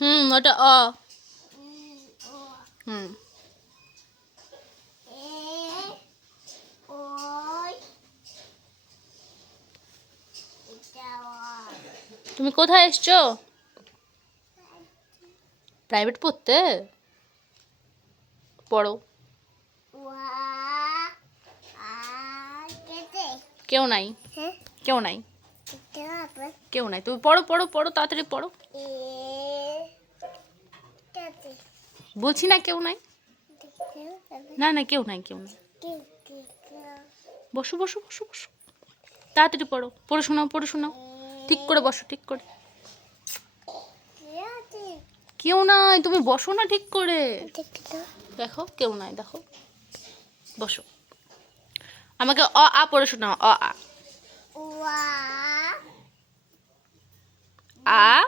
হুম ওটা অ। হুম। তুমি কোথায় এসছো? প্রাইভেট পড়তে? পড়ো। কেউ নাই। হ্যাঁ? কেউ নাই। কেউ নাই। তুমি পড়ো পড়ো পড়ো, তাড়াতাড়ি পড়ো। বলছি না কেউ নাই? না না, কেউ নাই কেউ নাই। বসো বসো বসো বসো। তাড়াতাড়ি পড়ো। পড়ে শোনাও পড়ে শোনাও। ঠিক করে বসো, ঠিক করে। কেউ নাই, তুমি বসো না ঠিক করে। দেখো, কেউ নাই, দেখো। বসো। আমাকে অ, আ পড়ে শোনাও, অ, আ। আ?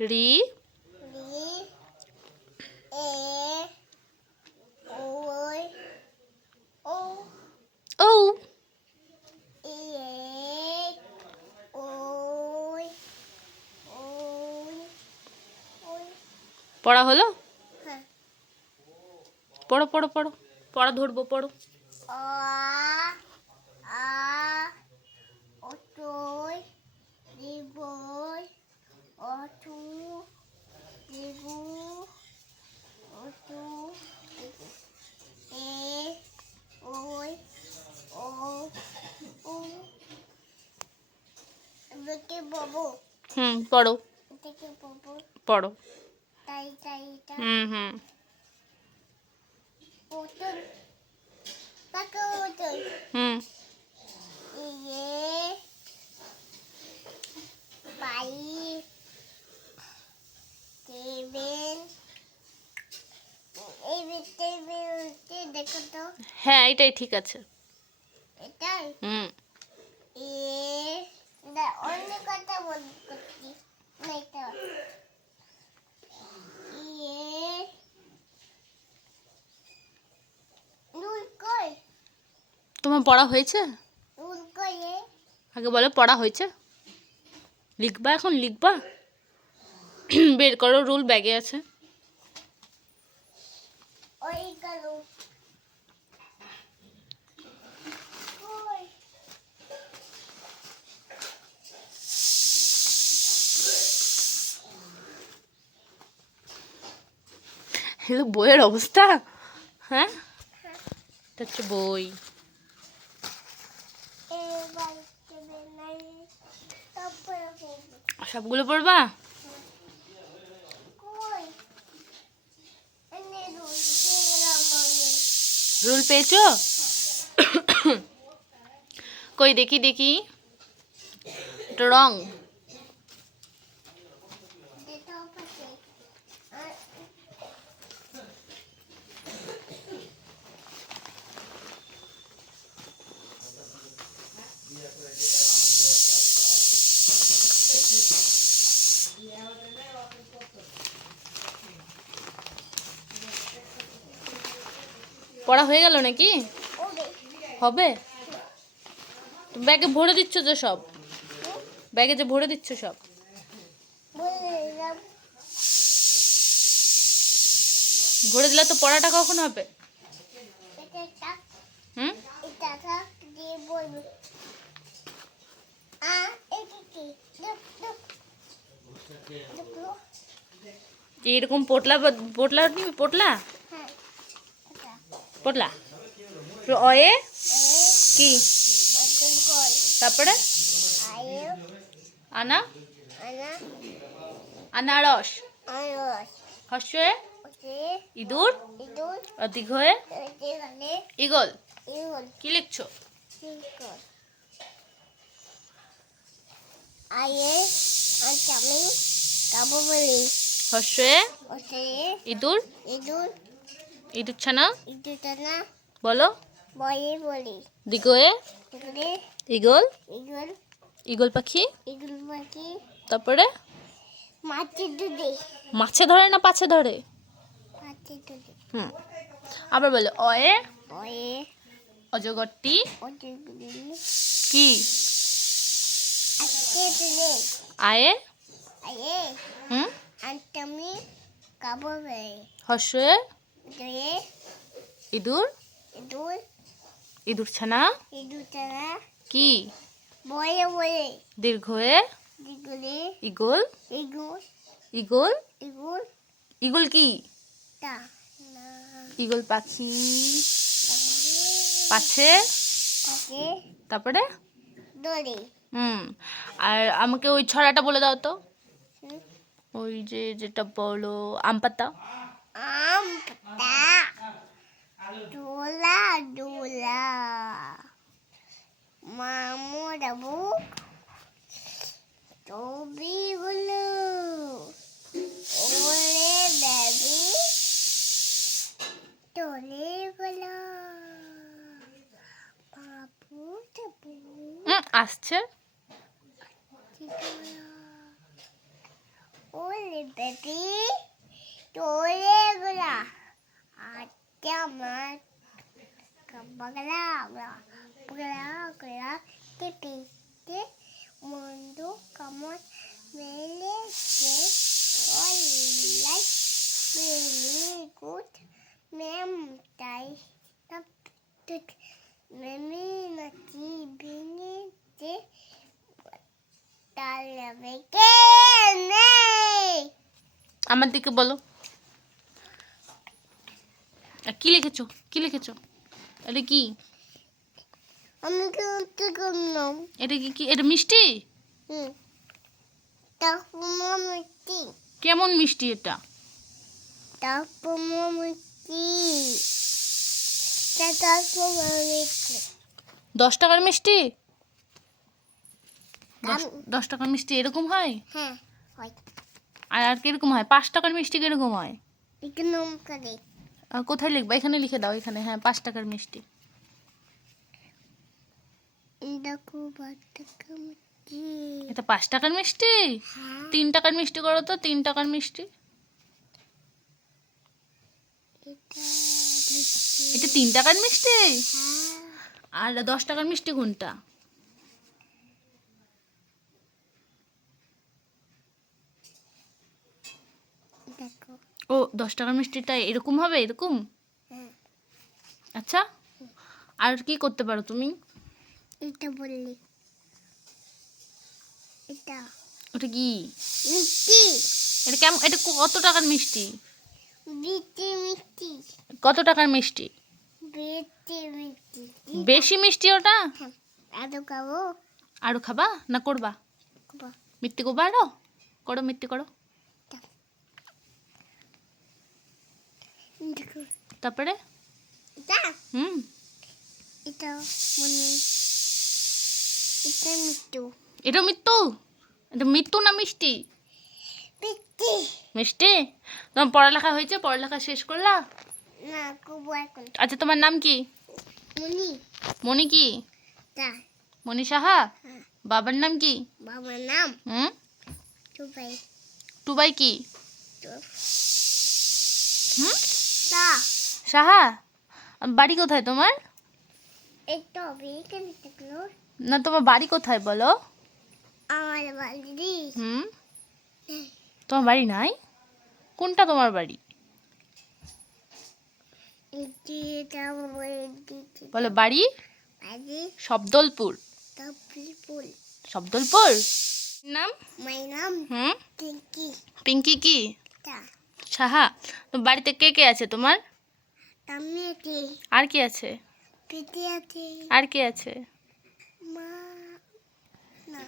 রি? পড়া হলো? পড়ো পড়ো পড়ো পড়া ধরবো পড়ো। হুম পড়ো। পড়ো। হুম হুম। হুম হ্যাঁ এটাই ঠিক আছে। এটাই? হুম এ অন্য কথা বল করছি না এটা ইয়ে নুন কই তোমার পড়া হয়েছে? আগে বলো পড়া হয়েছে? লিখবা এখন লিখবা? বের করো রুল ব্যাগে আছে। হ্যালো বইয়ের অবস্থা? হ্যাঁ? এটা হচ্ছে বই। সবগুলো পড়বা? রুল পেয়েছ? কই দেখি দেখি। রং যেটা পাশে আর পড়া হয়ে গেল নাকি? হবে? ব্যাগে ভরে দিচ্ছ যে সব? ব্যাগে যে ভরে দিচ্ছ সব? ভরে দিলে তো পড়াটা কখন হবে? হুম এটা কি দুপ দুপ দুপ এরকম পোটলা পোটলা নিবি পোটলা? পোটলা। অয়ে কি? তারপরে? আনা? আনা আনারস হর্ষে ইঁদুর? হয়ে? ইগল কি লিখছো? আয়ে কাবু বলি। হর্ষে ইঁদুর? ইঁদুর। ছানা? বলো। বয়ে বলি। দিগয়ে? ইগল ইগল পাখি? ইগুল পাখি। তারপরে? মাছের দুধে। মাছে ধরে না পাছে ধরে? হুম। আবার বলো অয়ে? অজগরটি? কি? আজকে আয়ে? আয়ে। হুম? আন্তমি কাববে হর্ষয়ে দুয়ে। ইঁদুর? দুই ইঁদুর ছানা? ইদুতারা কি? বয়ে বয়ে। দীর্ঘয়ে দিগুলি ইগল? ইগুল। ইগল? ইগুল। ইগল কি? ইগল পাখি। পাছে? তারপরে? দড়ি। হুম। আর আমাকে ওই ছড়াটা বলে দাও তো। ওই যে যেটা বলো আম পাতা। আম পাতা। দোলা দোলা মামু ডাবু টবি গুলো ওরে বেবি তোলে গুলো। বাবু ডাবু হুম, আসছে ওরে বেবি তোলে গুলা আচ্ছা আমার বগলা বগলা বগলা টিপি তে মুন্ডু কামন মেলে কে অলাই বেলি গুড মেম তাই তপ তুত মেমি নাকি বিনি তে তালবে কে নেই আমার দিকে বলো। কি লিখেছো? কি লিখেছো? এটা কি? আমি কিন্তু করলাম? এটা কি কি এটা মিষ্টি? হুম। মিষ্টি। কেমন মিষ্টি এটা? মিষ্টি। দশ টাকার মিষ্টি? দশ টাকার মিষ্টি এরকম হয়? হ্যাঁ হয়। আর আর কীরকম হয়? পাঁচ টাকার মিষ্টি কীরকম হয়? কোথায় লিখবা? এখানে লিখে দাও এখানে। হ্যাঁ পাঁচ টাকার মিষ্টি। এটা পাঁচ টাকার মিষ্টি? হ্যাঁ। তিন টাকার মিষ্টি করো তো তিন টাকার মিষ্টি। এটা তিন টাকার মিষ্টি? হ্যাঁ। আর দশ টাকার মিষ্টি কোনটা? ও দশ টাকার মিষ্টিটা এরকম হবে? এরকম? হ্যাঁ। আচ্ছা। আর কি করতে পারো তুমি? এটা বললি। এটা। ওটা কি? মিষ্টি। এটা কেমন? এটা কত টাকার মিষ্টি? বিটি মিষ্টি। কত টাকার মিষ্টি? বেশি মিষ্টি। ওটা? হ্যাঁ। আরও খাব? আরও খাবা না করবা? মিথ্যে করবা আরও? করো মিথ্যে করো। তারপরে? এটা? হুম। এটা মানে এটা মিষ্টি এটা মৃত্যু এটা মৃত্যু না মিষ্টি? মিষ্টি। মিষ্টি? তোমার পড়ালেখা হয়েছে? পড়ালেখা শেষ করলা? না আচ্ছা তোমার নাম কি? মনি। মণি কি? মণি সাহা? হ্যাঁ। বাবার নাম কি? বাবার নাম? হুম? টুবাই টুবাই কি? হুম? সাহা বাড়ি কোথায় তোমার? একটু না তোমার বাড়ি কোথায় বলো? আমার বাড়ি। হুম? তোমার বাড়ি নাই? কোনটা তোমার বাড়ি? বলো বাড়ি? শব্দলপুর। শব্দলপুর। নাম মাই নাম হুম? টিঙ্কি পিঙ্কি কি? সাহা তো বাড়িতে কে কে আছে তোমার? আর কি আছে? আর কে আছে? মা না।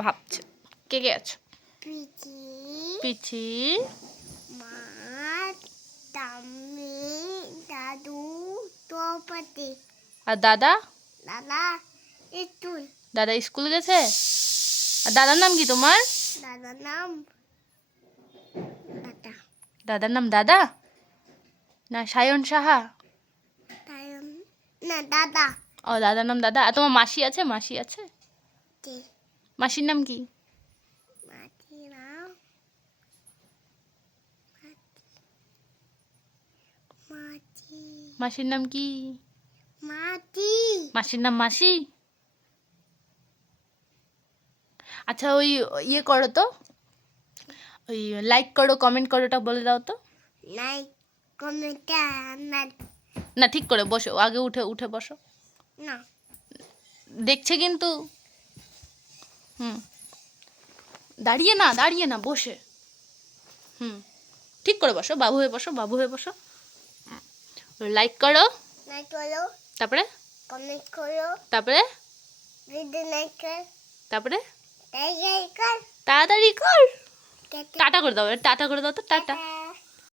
ভাবছে। কে কে আছে? তামি দাদু তোপতি আর দাদা? দাদা একটু দাদা স্কুল গেছে? আর দাদার নাম কি তোমার? দাদার নাম দাদার নাম দাদা? না সায়ন সাহা? না দাদা। ও দাদার নাম দাদা। আর তোমার মাসি আছে? মাসি আছে? মাসির নাম কি? মাসির নাম? কি? মাটি মাসির নাম মাসি? আচ্ছা ওই ইয়ে করো তো। ওই লাইক করো কমেন্ট করো ওটা বলে দাও তো। নাই কমেটা না না ঠিক করে বসো আগে উঠে উঠে বসো। না। দেখছে কিন্তু। হুম। দাঁড়িয়ে না দাঁড়িয়ে না বসে। হুম। ঠিক করে বসো বাবু হয়ে বসো বাবু হয়ে বসো। লাইক করো। নাই করো। তারপরে? কমেন্ট করো। তারপরে? ভিডিও নাই কর। তারপরে? যাই কর। তাড়াতাড়ি কর। টাটা করে দাও টাটা করে দাও তো টাটা।